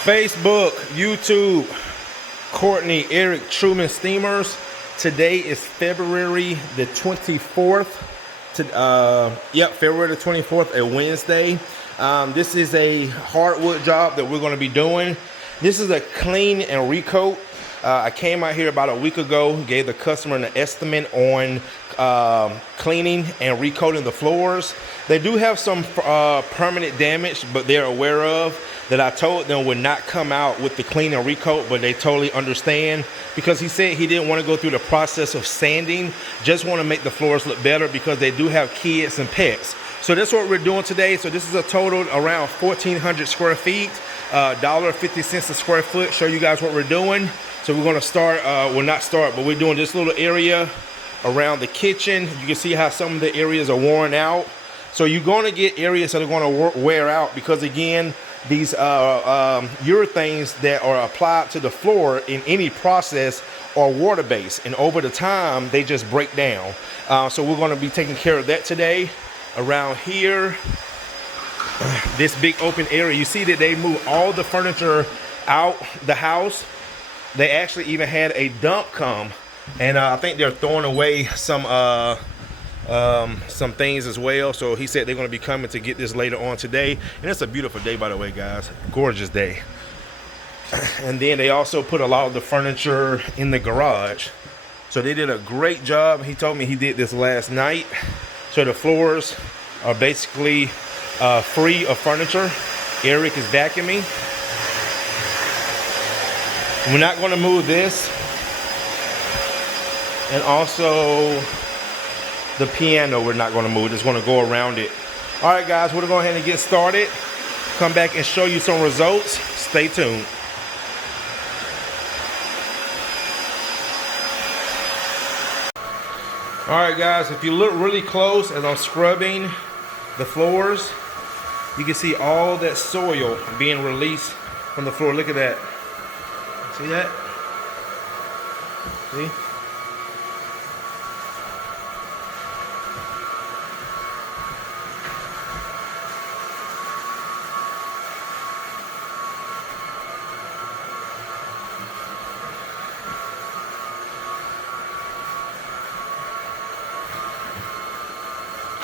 Facebook, YouTube, Courtney, Eric, Truman Steemers. Today is February the 24th. February the 24th, a Wednesday. This is a hardwood job that we're going to be doing. This is a clean and recoat. I came out here about a week ago, gave the customer an estimate on cleaning and recoating the floors. They do have some permanent damage, but they're aware of that. I told them would not come out with the clean and recoat, but they totally understand because he said he didn't want to go through the process of sanding, just want to make the floors look better because they do have kids and pets. So that's what we're doing today. So this is a total around 1,400 square feet, $1.50 a square foot. Show you guys what we're doing. So we're going to start, but we're doing this little area around the kitchen. You can see how some of the areas are worn out. So you're going to get areas that are going to wear out because, again, these urethanes that are applied to the floor in any process are water-based. And over the time, they just break down. So we're going to be taking care of that today. Around here, this big open area, you see that they moved all the furniture out the house. They actually even had a dump come, and I think they're throwing away some things as well. So he said they're going to be coming to get this later on today, and it's a beautiful day, by the way, guys. Gorgeous day. And then they also put a lot of the furniture in the garage. So they did a great job. He told me he did this last night. So the floors are basically free of furniture. Eric is vacuuming. We're not going to move this. And also the piano we're not going to move. Just going to go around it. All right, guys, we're going to go ahead and get started. Come back and show you some results. Stay tuned. All right, guys, if you look really close as I'm scrubbing the floors, you can see all that soil being released from the floor. Look at that. See that? See?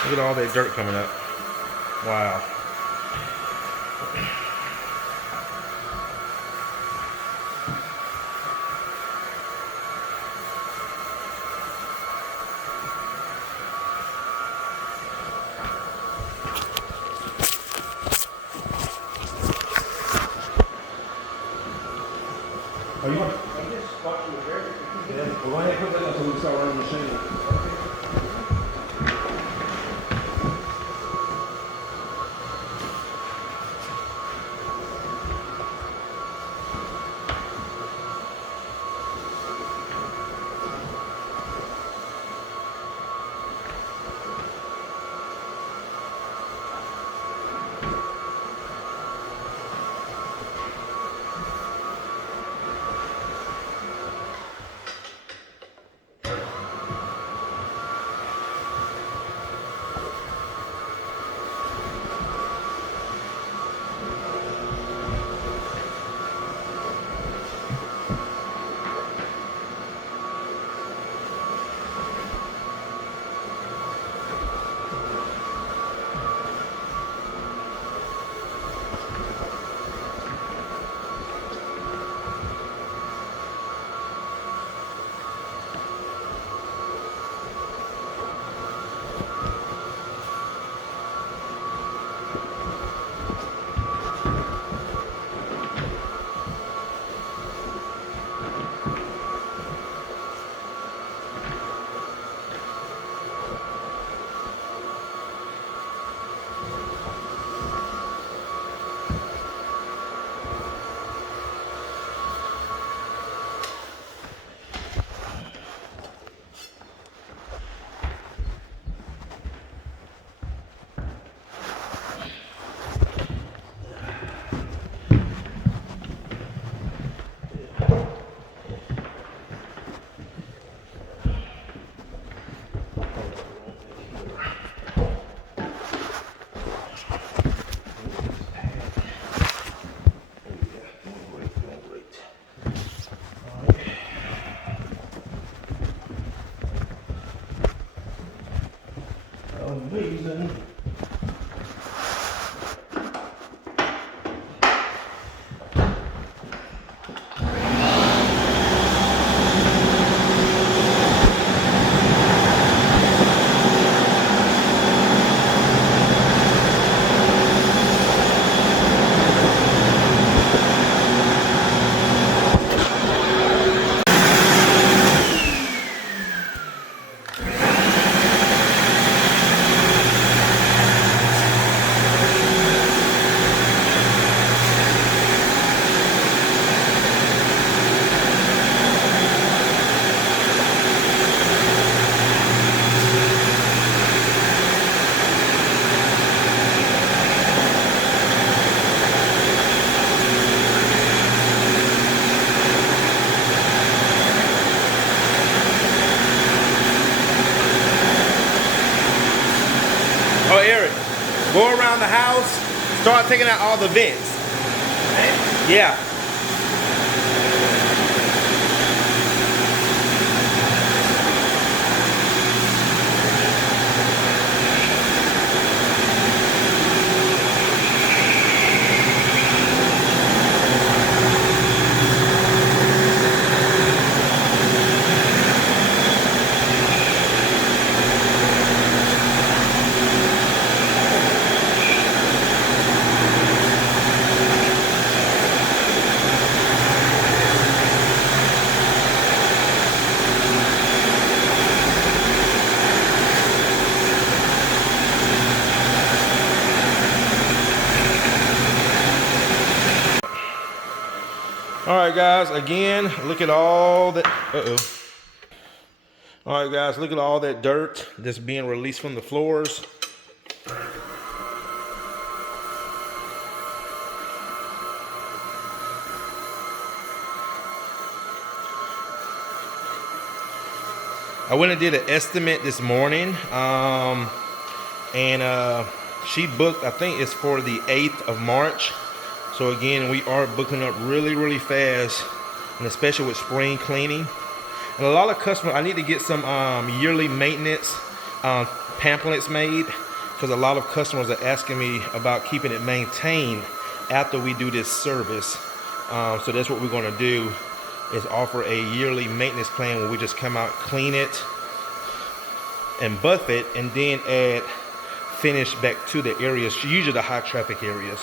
Look at all that dirt coming up. Wow. Are you on? I'm just watching the dirt. Yeah. Well, go ahead and put that up so we can start running the machine. Start taking out all the vents. Yeah. All right, guys, again, look at all that, All right, guys, look at all that dirt that's being released from the floors. I went and did an estimate this morning, she booked, I think it's for the 8th of March. So again, we are booking up really fast, and especially with spring cleaning. And a lot of customers, I need to get some yearly maintenance pamphlets made, because a lot of customers are asking me about keeping it maintained after we do this service. So that's what we're going to do, is offer a yearly maintenance plan where we just come out, clean it, and buff it, and then add finish back to the areas, usually the high traffic areas.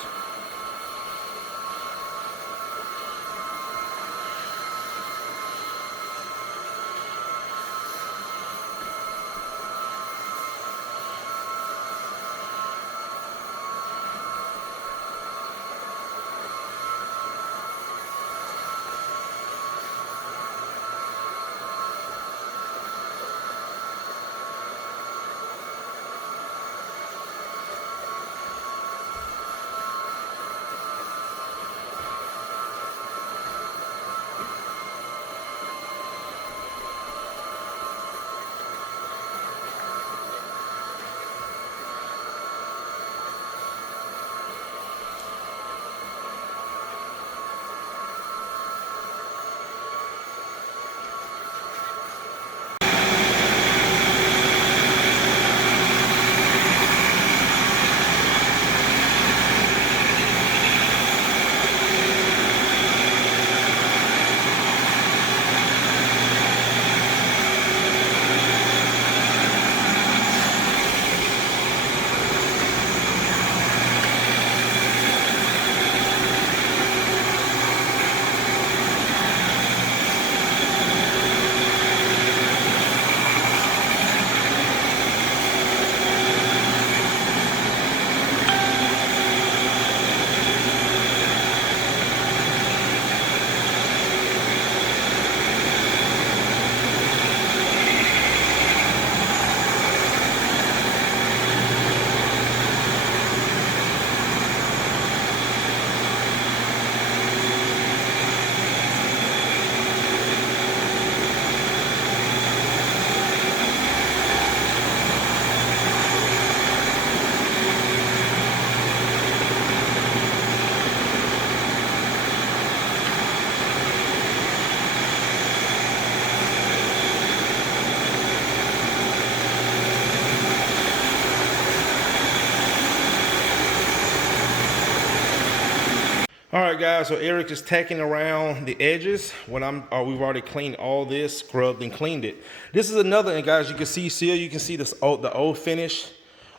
All right, guys, so Eric is tacking around the edges when we've already cleaned all this, scrubbed and cleaned it. This is another, and guys, you can see still, you can see this the old finish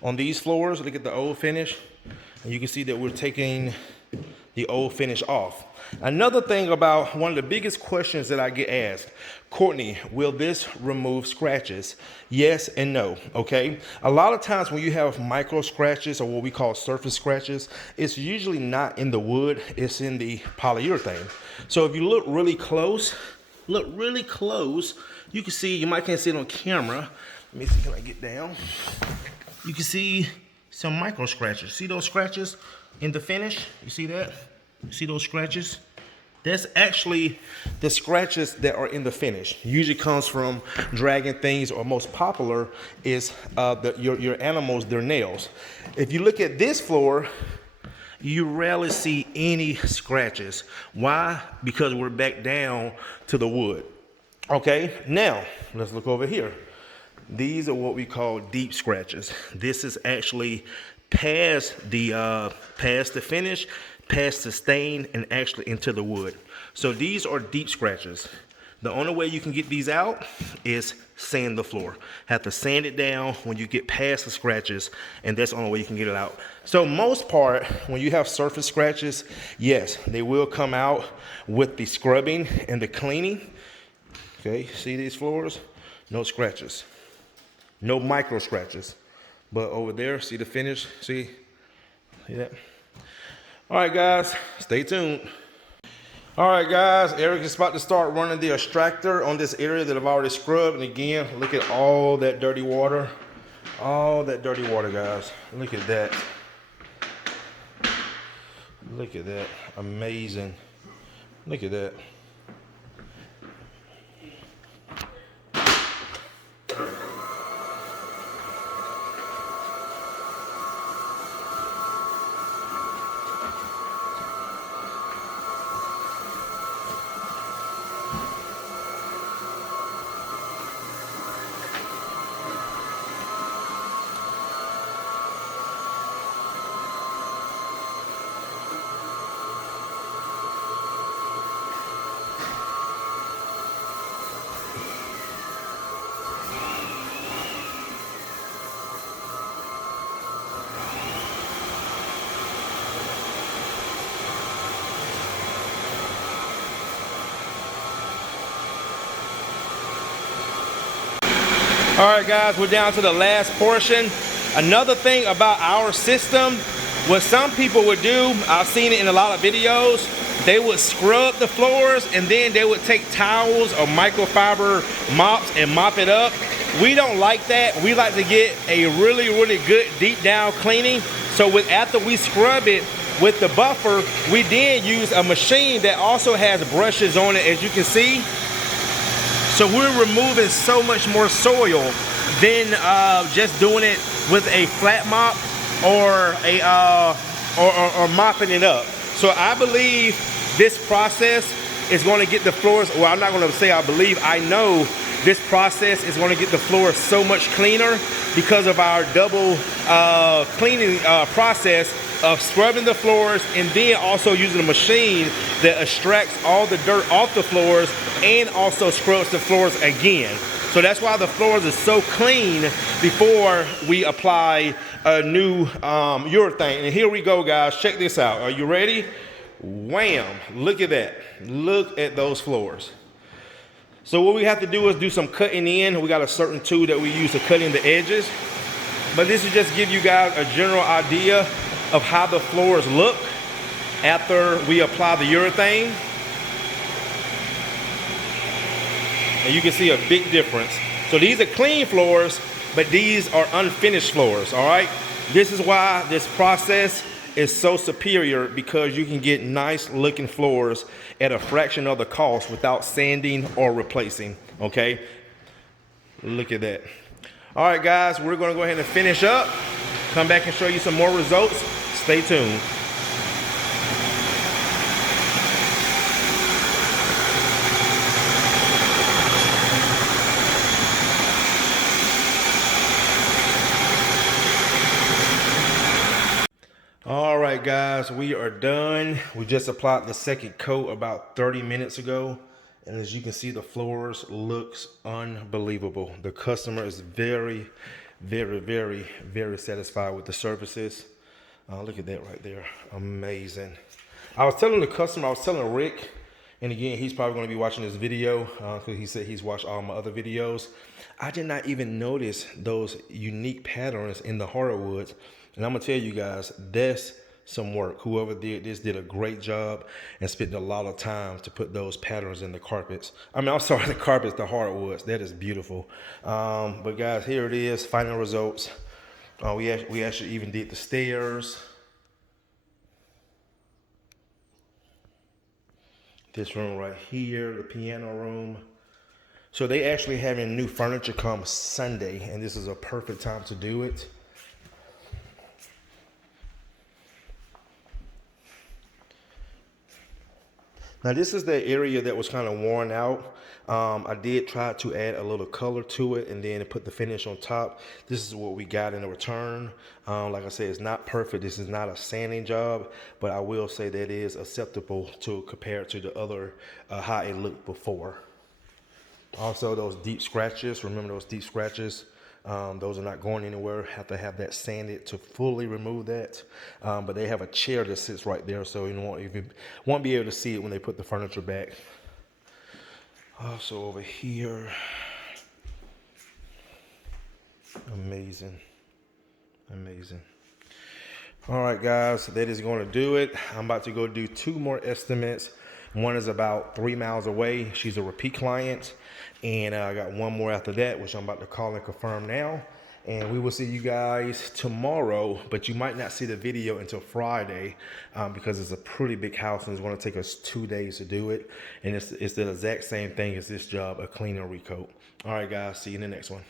on these floors. Look at the old finish. And you can see that we're taking the old finish off. Another thing about one of the biggest questions that I get asked, Courtney, will this remove scratches? Yes and no, okay? A lot of times when you have micro scratches, or what we call surface scratches, it's usually not in the wood, it's in the polyurethane. So if you look really close, you can see, you might can't see it on camera. Let me see, can I get down? You can see some micro scratches. See those scratches in the finish? You see that? You see those scratches? That's actually the scratches that are in the finish. Usually comes from dragging things, or most popular is your animals, their nails. If you look at this floor, you rarely see any scratches. Why? Because we're back down to the wood. Okay, now let's look over here. These are what we call deep scratches. This is actually past the finish, past the stain, and actually into the wood. So these are deep scratches. The only way you can get these out is sand the floor. Have to sand it down when you get past the scratches, and that's the only way you can get it out. So most part, when you have surface scratches, yes, they will come out with the scrubbing and the cleaning. Okay, see these floors? No scratches. No micro scratches. But over there, see the finish? See that? All right, guys, stay tuned. All right, guys, Eric is about to start running the extractor on this area that I've already scrubbed. And again, look at all that dirty water. All that dirty water, guys. Look at that. Look at that. Amazing. Look at that. All right, guys, we're down to the last portion. Another thing about our system, what some people would do, I've seen it in a lot of videos, they would scrub the floors and then they would take towels or microfiber mops and mop it up. We don't like that. We like to get a really, really good deep down cleaning. So after we scrub it with the buffer, we then use a machine that also has brushes on it, as you can see. So we're removing so much more soil than just doing it with a flat mop or or mopping it up. So I believe this process is going to get the floors, well, I'm not going to say I believe, I know this process is going to get the floors so much cleaner because of our double cleaning process of scrubbing the floors and then also using a machine that extracts all the dirt off the floors and also scrubs the floors again. So that's why the floors are so clean before we apply a new urethane. And here we go, guys. Check this out. Are you ready? Wham! Look at that. Look at those floors. So what we have to do is do some cutting in. We got a certain tool that we use to cut in the edges. But this is just give you guys a general idea of how the floors look after we apply the urethane. And you can see a big difference. So these are clean floors, but these are unfinished floors, all right? This is why this process is so superior, because you can get nice looking floors at a fraction of the cost without sanding or replacing, okay? Look at that. All right, guys, we're gonna go ahead and finish up. Come back and show you some more results. Stay tuned. All right, guys, we are done. We just applied the second coat about 30 minutes ago. And as you can see, the floors looks unbelievable. The customer is very, very, very, very satisfied with the surfaces. Look at that right there. Amazing. I was telling the customer, I was telling Rick, and again, he's probably going to be watching this video because he said he's watched all my other videos. I did not even notice those unique patterns in the hardwoods. And I'm going to tell you guys, that's some work. Whoever did this did a great job and spent a lot of time to put those patterns in the carpets. I mean, I'm sorry, the carpets, the hardwoods. That is beautiful. But guys, here it is, final results. We actually even did the stairs. This room right here, the piano room. So they actually having new furniture come Sunday, and this is a perfect time to do it. Now this is the area that was kind of worn out. I did try to add a little color to it and then put the finish on top. This is what we got in return. Like I said, it's not perfect. This is not a sanding job, but I will say that it is acceptable to compare to the other how it looked before. Also, those deep scratches, remember those deep scratches? Those are not going anywhere. Have to have that sanded to fully remove that. But they have a chair that sits right there, so you won't be able to see it when they put the furniture back. Also over here, amazing, amazing. All right, guys, that is going to do it. I'm about to go do 2 more estimates. One is about 3 miles away. She's a repeat client. And I got 1 more after that, which I'm about to call and confirm now. And we will see you guys tomorrow, but you might not see the video until Friday because it's a pretty big house and it's going to take us 2 days to do it. And it's the exact same thing as this job, a clean and recoat. All right, guys, see you in the next one.